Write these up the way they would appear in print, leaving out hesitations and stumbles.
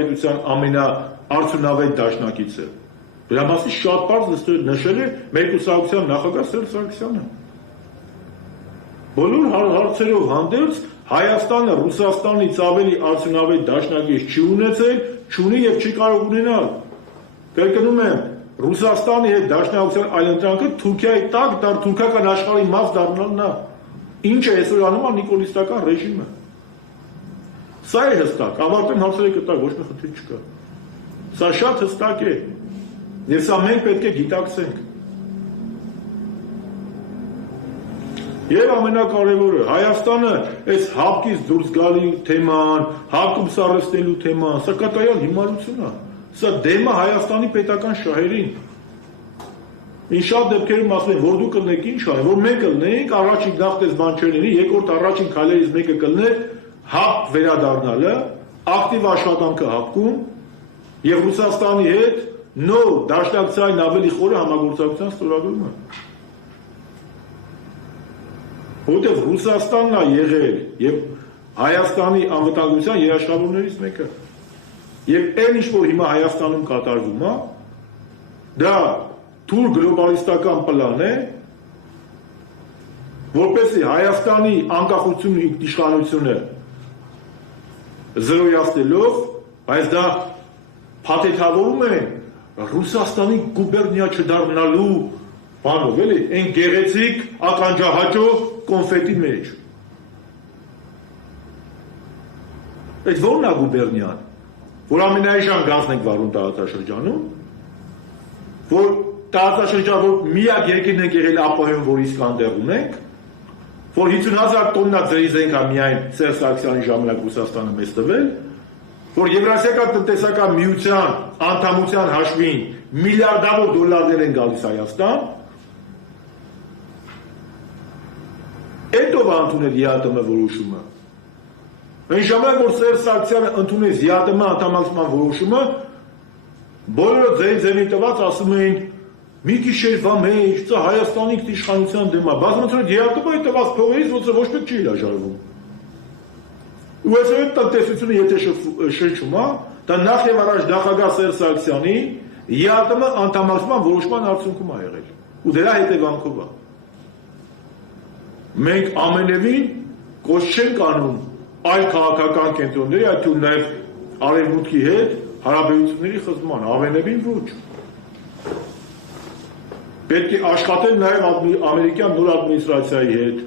հանրապետության ամենաարդյունավետ դաշնակիցը։ Դրա մասին շատ պարզ նշել է մեր կուսակցության նախագահ Սերժ Սարգսյանը։ Բոլոր հարցերով հանդերձ Հայաստանը Ռուսաստանից ավելի արդյունավետ դաշնակից չի ունեցել, չունի եւ չի կարող ունենալ։ Կրկնում եմ, Ռուսաստանի հետ դաշնակցության այլընտրանքը Թուրքիայի տակ թուրքական աշխարհի մաս դառնալն է։ Ինչ է այսօր անում նիկոլիստական ռեժիմը։ Սա է հստակ, ավարտեմ հարցերը կտակ, ոչ մի խնդիր չկա։ Սա շատ հստակ է։ Եվ սա մենք պետք է գիտակցենք։ Եվ ամենակարևորը, Հայաստանը այս հապկից դուրս գալի թեման, հապկում սարսնելու թեման, սա կատարյալ հիմարություն է։ Սա դեմ է Հայաստանի պետական շահերին։ Ինչ շատ դեպքերում ասում են, որ դու կլնեք ինչ այն, որ մենք կլնենք, առաջին նախտես բան չեն լինի, երկրորդ առաջին քայլերից մեկը կլներ հապ վերադառնալը, ակտիվ աշխատանքը հապկում եւ Ռուսաստանի հետ նոր դաշնակցային ավելի խորը համագործակցության ստորագրումը։ Որտեղ Ռուսաստանն է եղել եւ Հայաստանի անվտանգության երաշխավորներից մեկը։ Եվ այն ինչ որ հիմա Հայաստանում կատարվում է, դա թուր գլոբալիստական պլան է, որպեսզի Հայաստանի անկախությունն ու ինքնիշխանությունը զրոյացնելով, բայց դա փաթեթավորում է Ռուսաստանի գուբերնիա չդառնալու բանով, էլի, այն գեղեցիկ ականջահաճո կոնֆետի մեջ։ Այդ ո՞րն է գուբերնիան, որ ամենայժան գազն ենք վարում տարածաշրջանում, որ տարածաշրջան որ միակ երկիրն ենք եղել ԱՊՀ-ում, որ իսկ անտեղ ունենք, որ 50,000 տոննա ձրի զենք է միայն Սերժ Սարգսյանի ժամանակ Ռուսաստանը մեզ տվել, որ Եվրասիական տնտեսական միության անդամության հաշվին միլիարդավոր դոլարներ են գալիս Հայաստան, այդ ով ընդունել ԵԱՏՄ որոշումը։ Այն ժամանակ որ Սերժ Սարգսյանը ընդունեց ԵԱՏՄ անդամակցման որոշումը, բոլորը ձեի տված ասում էին մի գիշերվա մեջ սա Հայաստանի իշխանության դեմ է, բազմաթիվ ԵԱՏՄ-ի տված փողերից ոնց ոչ մեկ չի հրաժարվում։ Ու այսօր տնտեսությունը եթե շրջում է, դա նախ եւ առաջ նախագահ Սերժ Սարգսյանի ԵԱՏՄ անդամակցման որոշման արդյունքում է եղել։ Ու դրա հետևանքով է։ Մենք ամենևին կոչ չենք անում այլ քաղաքական կենտրոնների, այդ թվում նաեւ Արևմուտքի հետ հարաբերությունների խզման, ամենևին ոչ։ Պետք է աշխատել նաեւ ամերիկյան նոր ադմինիստրացիայի հետ,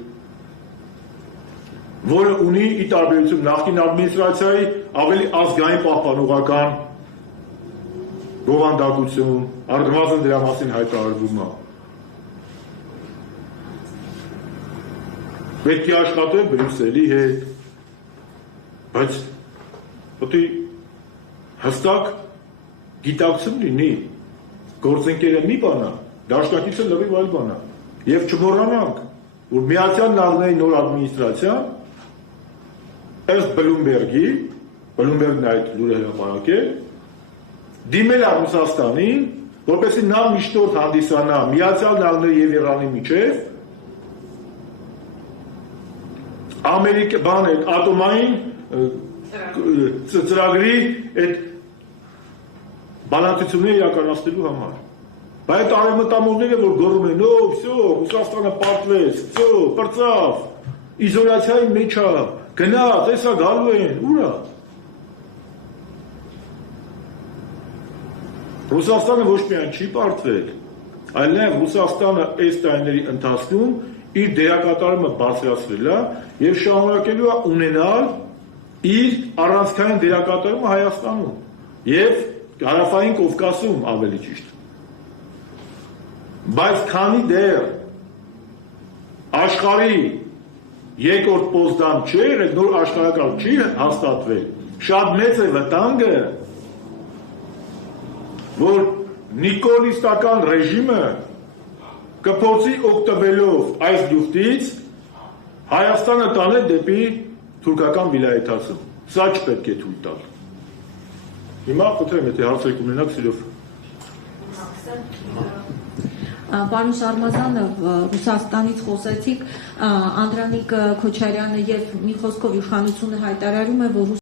որը ունի ի տարբերություն նախկին ադմինիստրացիայի ավելի ազգային պահպանողական բովանդակություն, առնվազն դրա մասին հայտարարվում է։ Պետք է աշխատել Բրյուսելի հետ, բայց պետք է հստակ գիտակցում լինի, գործընկերը մի բան է, դաշնակիցը լրիվ այլ բան է, եւ չմոռանանք, որ Միացյալ Նահանգների նոր ադմինիստրացիան ըստ Բլումբերգի, Բլումբերգն այդ լուրը հրապարակել, դիմել է Ռուսաստանին, որպեսզի նա միշտորդ հանդիսանա Միացյալ Նահանգների եւ Իրանի միջեւ ատոմային ծրագրի այդ բանակցությունները իրականացնելու համար։ Բայց արևմտամոլները որ գոռում են, «Վсё, Ռուսաստանը պարտվեց, վсё, պրծավ, իզոլյացիայի մեջ է, գնա, տեսա գալու են, ուր է»։ Ռուսաստանը ոչ միայն չի պարտվել, այլ նաև Ռուսաստանը այս տարիների ընթացքում իր դերակատարումը բարձրացրել է եւ շարունակելու է ունենալ իր առանցքային դերակատարումը Հայաստանում եւ Հարավային Կովկասում ավելի ճիշտ։ Բայց քանի դեռ աշխարհի երկրորդ Պոզդամ չէ, այդ նոր աշխարհակարգ չի հաստատվել, շատ մեծ է վտանգը, որ նիկոլիստական ռեժիմը կփորձի օգտվելով այս դուխտից Հայաստանը տանել դեպի թուրքական վիլայեթացում։ Սա չպետք է թույլ տալ։ Հիմա խնդրեմ, եթե հարցեր կունենաք, սիրով։ Պարոն Շարմազանը, Ռուսաստանից խոսեցիք, Անդրանիկ Քոչարյանը եւ մի խոսքով իշխանությունը հայտարարում է, որ